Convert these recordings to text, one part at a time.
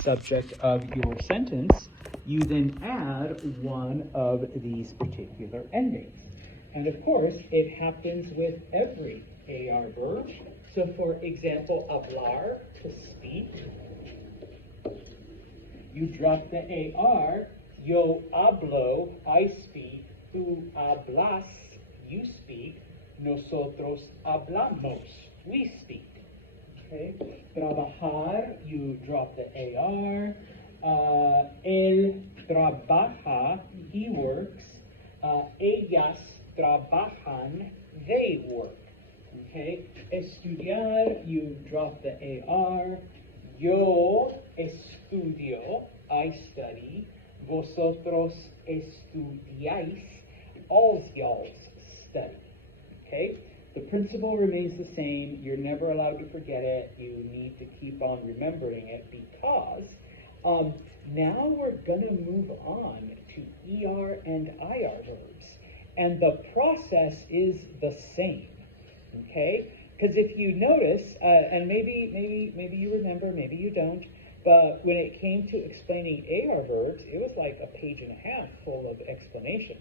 subject of your sentence, you then add one of these particular endings. And of course, it happens with every AR verb. So for example, hablar, to speak. You drop the AR, yo hablo, I speak, tú hablas, you speak, nosotros hablamos, we speak. Okay? Trabajar, you drop the AR. Él trabaja, he works. Ellas trabajan, they work. Okay? Estudiar, you drop the AR. Yo estudio, I study. Vosotros estudiáis, all y'all study. Okay? The principle remains the same. You're never allowed to forget it. You need to keep on remembering it because now we're going to move on to ER and IR verbs. And the process is the same. Okay? Because if you notice, and maybe you remember, maybe you don't, but when it came to explaining AR verbs, it was like a page and a half full of explanation.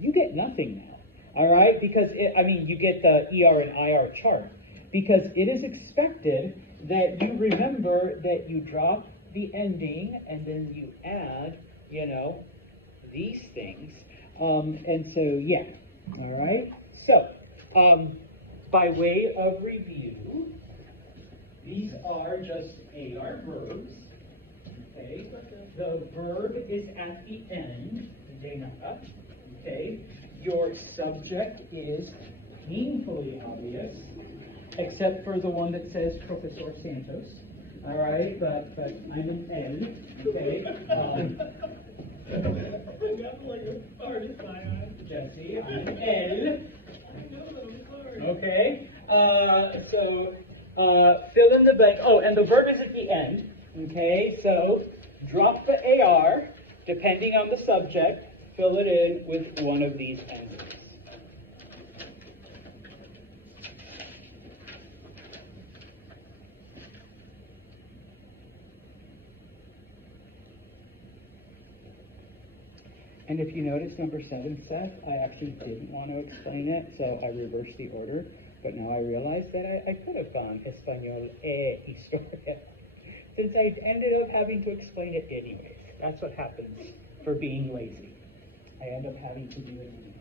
You get nothing now. All right, because you get the ER and IR chart, because it is expected that you remember that you drop the ending and then you add, these things. And so, yeah, all right. So, by way of review, these are just AR verbs. Okay, the verb is at the end, okay. Your subject is painfully obvious, except for the one that says Professor Santos. All right, but I'm an L. Okay. Jesse, I'm an L. Okay. So fill in the blank. Oh, and the verb is at the end. Okay. So drop the AR, depending on the subject. Fill it in with one of these endings. And if you notice number 7, Seth, I actually didn't want to explain it, so I reversed the order. But now I realize that I could have gone Español Historia, since I ended up having to explain it anyways. That's what happens for being lazy. I end up having to do it anyways.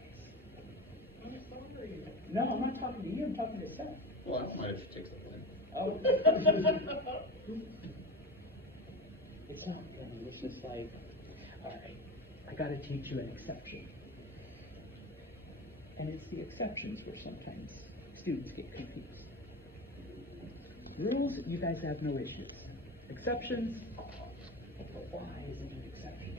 I'm sorry. No, I'm not talking to you. I'm talking to Seth. Well, I don't mind if she takes the blame. Oh. It's not good. It's just like, all right, I got to teach you an exception. And it's the exceptions where sometimes students get confused. Rules, you guys have no issues. Exceptions, but why is it an exception?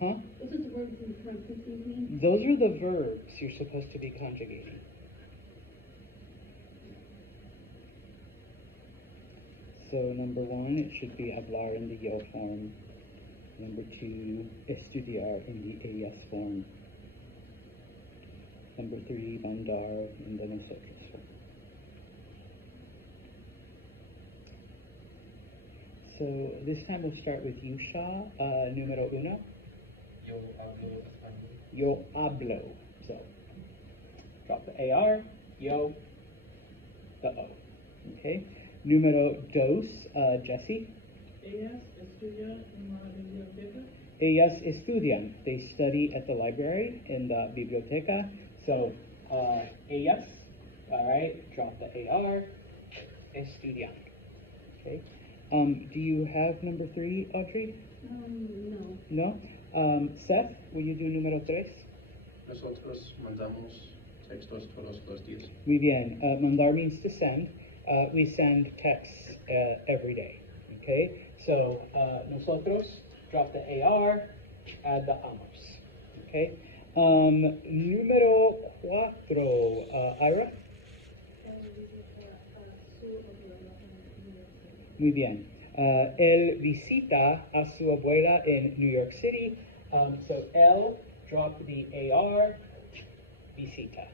Huh? What does the word in parentheses mean? Those are the verbs you're supposed to be conjugating. So number 1, it should be hablar in the yo form. Number 2, estudiar in the ellas form. Number 3, mandar in the nosotros form. So this time we'll start with you, Shah. Número 1. Yo hablo español. Yo hablo. So drop the AR. Yo, the O. Okay. Número 2, Jesse. Ellas estudian en la biblioteca. Ellas estudian. They study at the library in the biblioteca. So, ellas, all right, drop the AR, estudian. Okay. Do you have number 3, Audrey? No. No? Seth, will you do número 3? Nosotros mandamos textos todos los días. Muy bien. Mandar means to send. We send texts every day. Okay? So, nosotros, drop the AR, add the amos. Okay? Número 4, Ira? Muy bien. Él visita a su abuela en New York City. So, él, drop the AR, visita.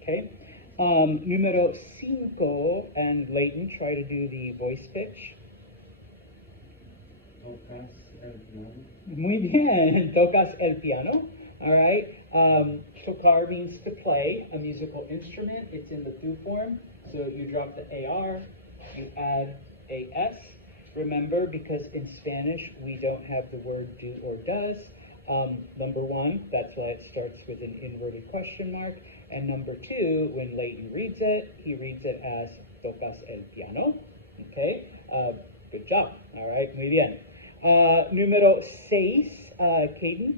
Okay? Número 5, and Leighton, try to do the voice pitch. Tocas el piano. Muy bien. Tocas el piano. All right. Tocar means to play a musical instrument. It's in the tu form. So you drop the AR, you add AS. Remember, because in Spanish we don't have the word do or does. Number 1, that's why it starts with an inverted question mark. And number 2, when Leighton reads it, he reads it as tocas el piano. Okay? Good job. All right, muy bien. Número 6, Caden.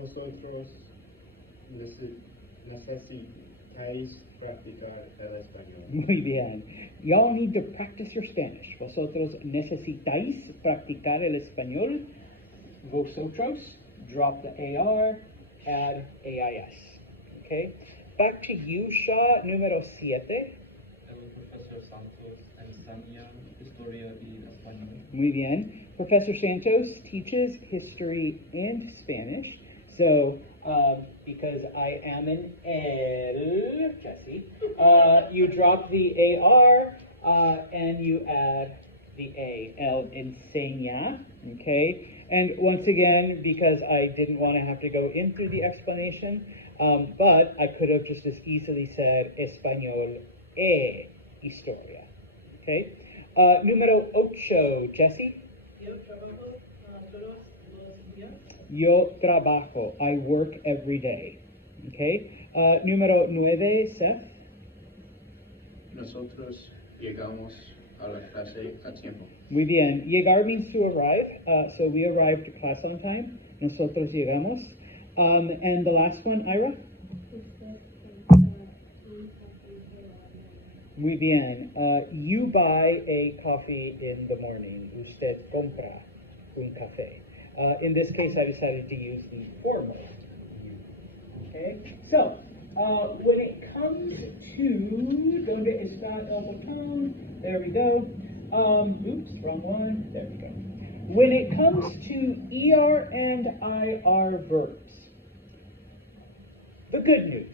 Nosotros necesitáis practicar el español. Muy bien. Y'all need to practice your Spanish. Vosotros necesitáis practicar el español. Vosotros, drop the AR, add AIS. Okay? Back to you, Shaw, número 7. El profesor Santos enseña historia y español. Muy bien. Professor Santos teaches history and Spanish. So, because I am an L, Jesse, you drop the AR and you add the A. El enseña. Okay? And once again, because I didn't want to have to go into the explanation, but I could have just as easily said español e historia. Okay? Número 8, Jesse. Yo trabajo todos los días. Yo trabajo. I work every day. Okay? Número 9, Seth. Nosotros llegamos a la clase a tiempo. Muy bien. Llegar means to arrive. So we arrived to class on time. Nosotros llegamos. And the last one, Ira? Muy bien. You buy a coffee in the morning. Usted compra un café. In this case, I decided to use the formal. Okay? So, when it comes to donde está el botón, there we go. Oops, wrong one. There we go. When it comes to ER and IR verbs, the good news,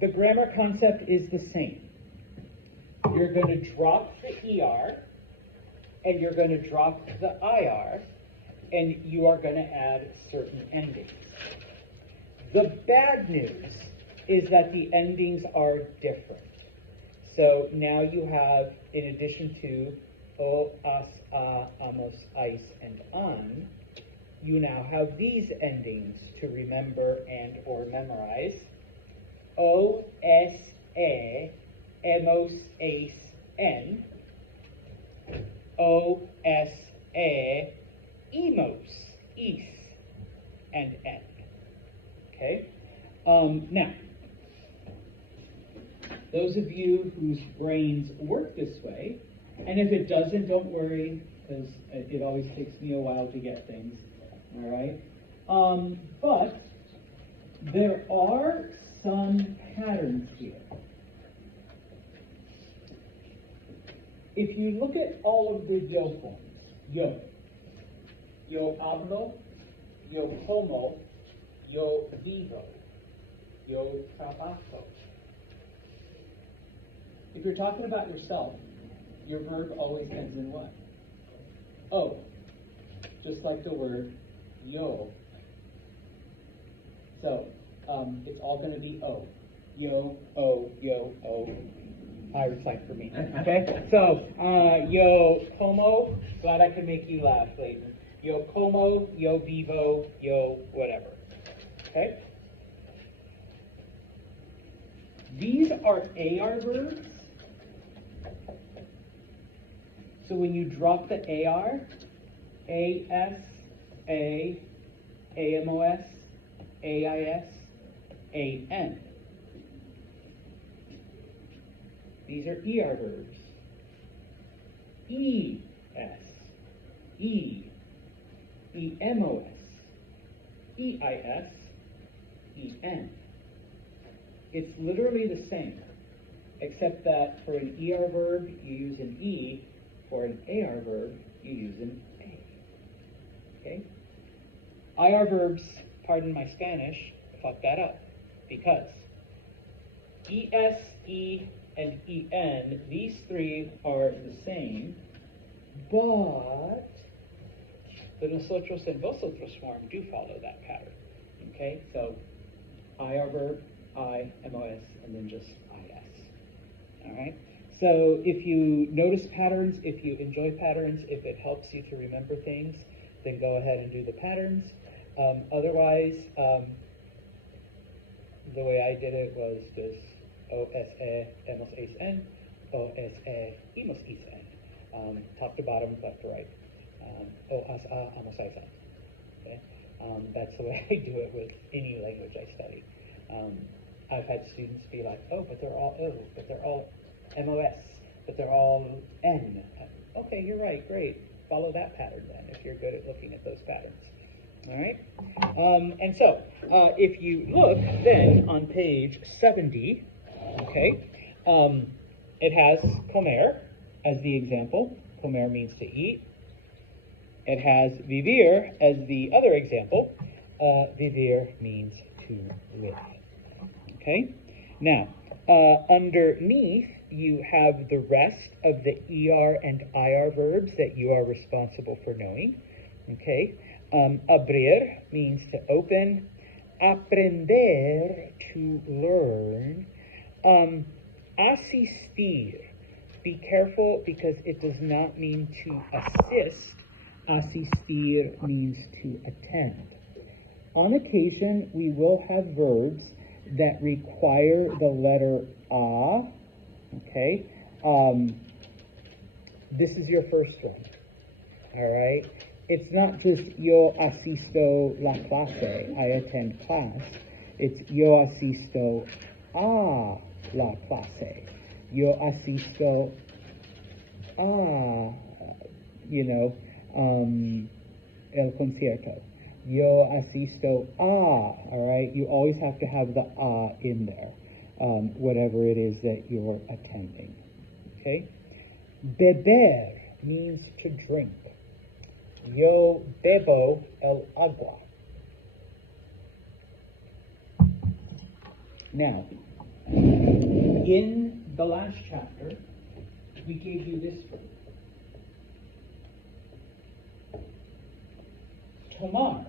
the grammar concept is the same. You're going to drop the ER, and you're going to drop the IR, and you are going to add certain endings. The bad news is that the endings are different. So now you have, in addition to o, as, a, amos, ais, and an, you now have these endings to remember and or memorize. O, s, e, emos, ais, en. O, s, e, emos, is, and en. Okay? Now, those of you whose brains work this way, and if it doesn't, don't worry, because it always takes me a while to get things, all right? But there are some patterns here. If you look at all of the yo forms, yo hablo, yo como, yo vivo, yo trabajo. If you're talking about yourself, your verb always ends in what? O. Just like the word yo. So, it's all going to be O. yo, o. I recite for me. Okay? So, yo como, glad I could make you laugh, Layton. Yo como, yo vivo, yo whatever. Okay? These are AR verbs. So when you drop the AR, AS, A, AMOS, AIS, AN. These are ER verbs. ES, E, EMOS, EIS, EN. It's literally the same, except that for an ER verb, you use an E. For an AR verb, you use an A. Okay? IR verbs, pardon my Spanish, fuck that up. Because ES, E, and EN, these three are the same, but the nosotros and vosotros form do follow that pattern. Okay? So IR verb, I, MOS, and then just IS. All right? So if you notice patterns, if you enjoy patterns, if it helps you to remember things, then go ahead and do the patterns. Otherwise, the way I did it was just OSE, hemos en, OSE, hemos en. Top to bottom, left to right. OSA, hemos en. Okay? That's the way I do it with any language I study. I've had students be like, oh, but they're all O, but they're all MOS, but they're all N. Okay, you're right, great. Follow that pattern then, if you're good at looking at those patterns. All right? And so, if you look then on page 70, okay, it has comer as the example. Comer means to eat. It has vivir as the other example. Vivir means to live. Okay? Now, underneath, you have the rest of the ER and IR verbs that you are responsible for knowing. Okay? Abrir means to open. Aprender, to learn. Asistir. Be careful because it does not mean to assist. Asistir means to attend. On occasion, we will have verbs that require the letter A. Okay? This is your first one. All right? It's not just yo asisto la clase, I attend class. It's yo asisto a la clase. Yo asisto a, el concierto. Yo asisto a, all right? You always have to have the a in there, whatever it is that you're attending, okay? Beber means to drink. Yo bebo el agua. Now, in the last chapter, we gave you this verb. Tomar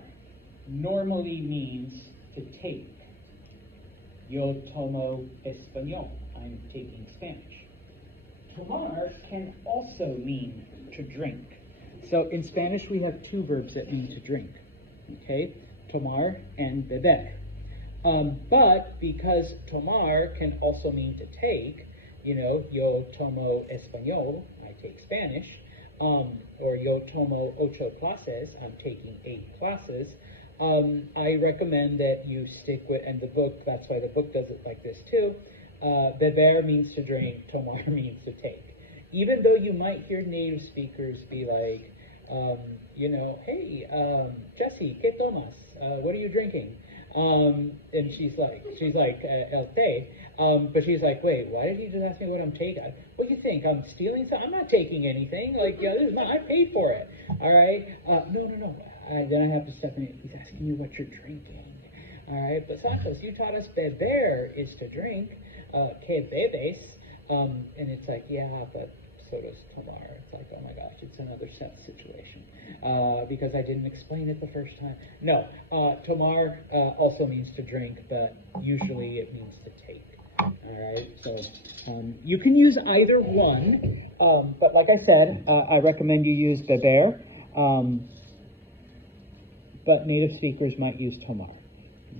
normally means to take. Yo tomo español. I'm taking Spanish. Tomar can also mean to drink. So in Spanish, we have two verbs that mean to drink. Okay? Tomar and beber. But because tomar can also mean to take, yo tomo español, I take Spanish, or yo tomo 8 clases, I'm taking 8 classes, I recommend that you stick with, and the book, that's why the book does it like this too, beber means to drink, tomar means to take. Even though you might hear native speakers be like, hey, Jessie, ¿qué tomas? What are you drinking? And she's like, el té. But she's like, wait, why did he just ask me what I'm taking? What do you think? I'm stealing something? I'm not taking anything. Like, this is not, I paid for it. All right? No. Then I have to step in. He's asking you what you're drinking. All right? But Santos, you taught us beber is to drink. Que bebes. And it's like, yeah, but so does tomar. It's like, oh my gosh, it's another situation. Because I didn't explain it the first time. No, tomar also means to drink, but usually it means to take. All right, so you can use either one, but like I said, I recommend you use beber, but native speakers might use tomar.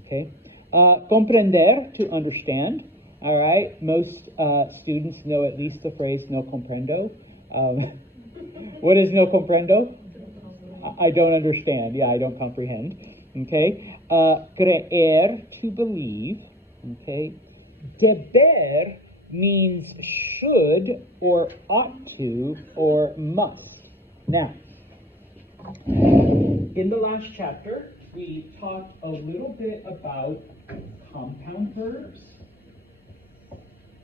Okay, comprender, to understand. All right, most students know at least the phrase no comprendo. What is no comprendo? I don't understand. Yeah, I don't comprehend. Okay, creer, to believe. Okay, deber means should or ought to or must. Now, in the last chapter, we talked a little bit about compound verbs,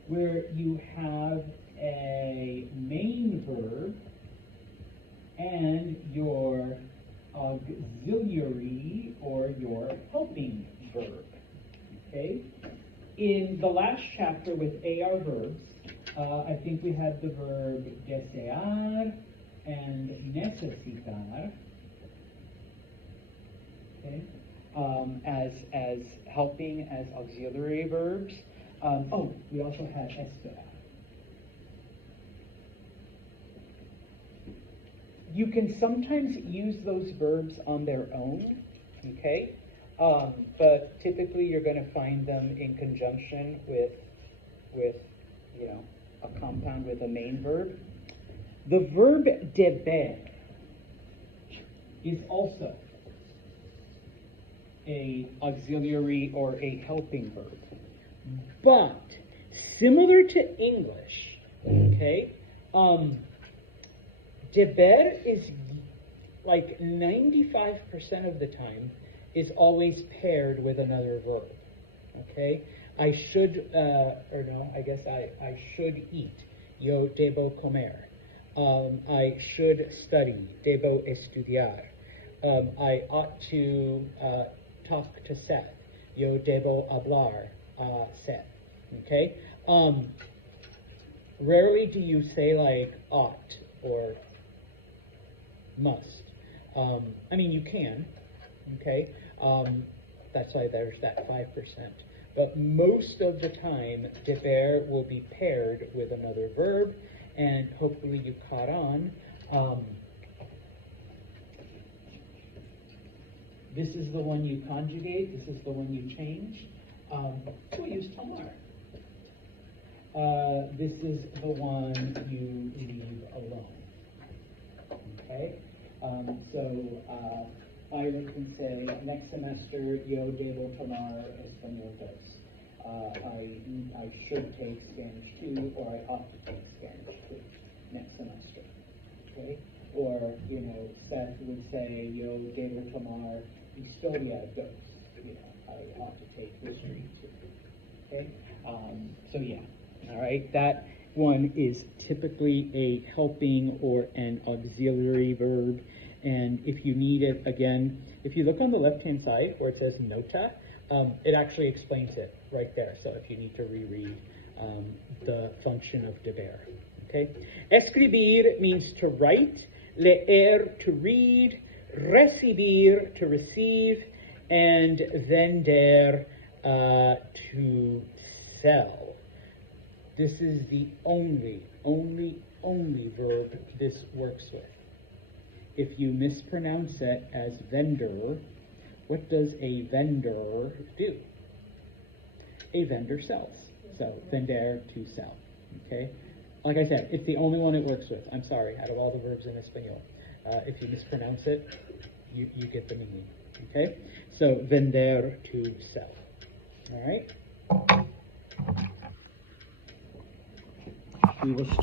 where you have a main verb and your auxiliary or your helping verb. Okay? In the last chapter with AR verbs, I think we had the verb desear and necesitar. Okay? As helping, as auxiliary verbs. We also had esperar. You can sometimes use those verbs on their own, okay? But typically you're going to find them in conjunction with a compound with a main verb. The verb deber is also a auxiliary or a helping verb. But similar to English, okay, deber is like 95% of the time is always paired with another verb. Okay, I should, I should eat. Yo debo comer. I should study. Debo estudiar. I ought to talk to Seth. Yo debo hablar. Seth. Okay? Rarely do you say like ought or must. I mean, you can. Okay? That's why there's that 5%. But most of the time, deber will be paired with another verb, and hopefully you caught on. This is the one you conjugate. This is the one you change. So we use tomar. This is the one you leave alone. Okay? I can say, next semester, yo debo tomar español 2. I should take Spanish 2, or I ought to take Spanish 2 next semester. Okay? Or, Seth would say, yo debo tomar historia 2. I ought to take history 2. Okay? All right, that one is typically a helping or an auxiliary verb. And if you need it, again, if you look on the left-hand side where it says nota, it actually explains it right there. So if you need to reread the function of deber. Okay? Escribir means to write, leer to read, recibir to receive, and vender to sell. This is the only verb this works with. If you mispronounce it as vendor, what does a vendor do? A vendor sells. So, vender, to sell. Okay? Like I said, it's the only one it works with. I'm sorry, out of all the verbs in Espanol. If you mispronounce it, you get the meaning. Okay? So, vender, to sell. All right? We will start.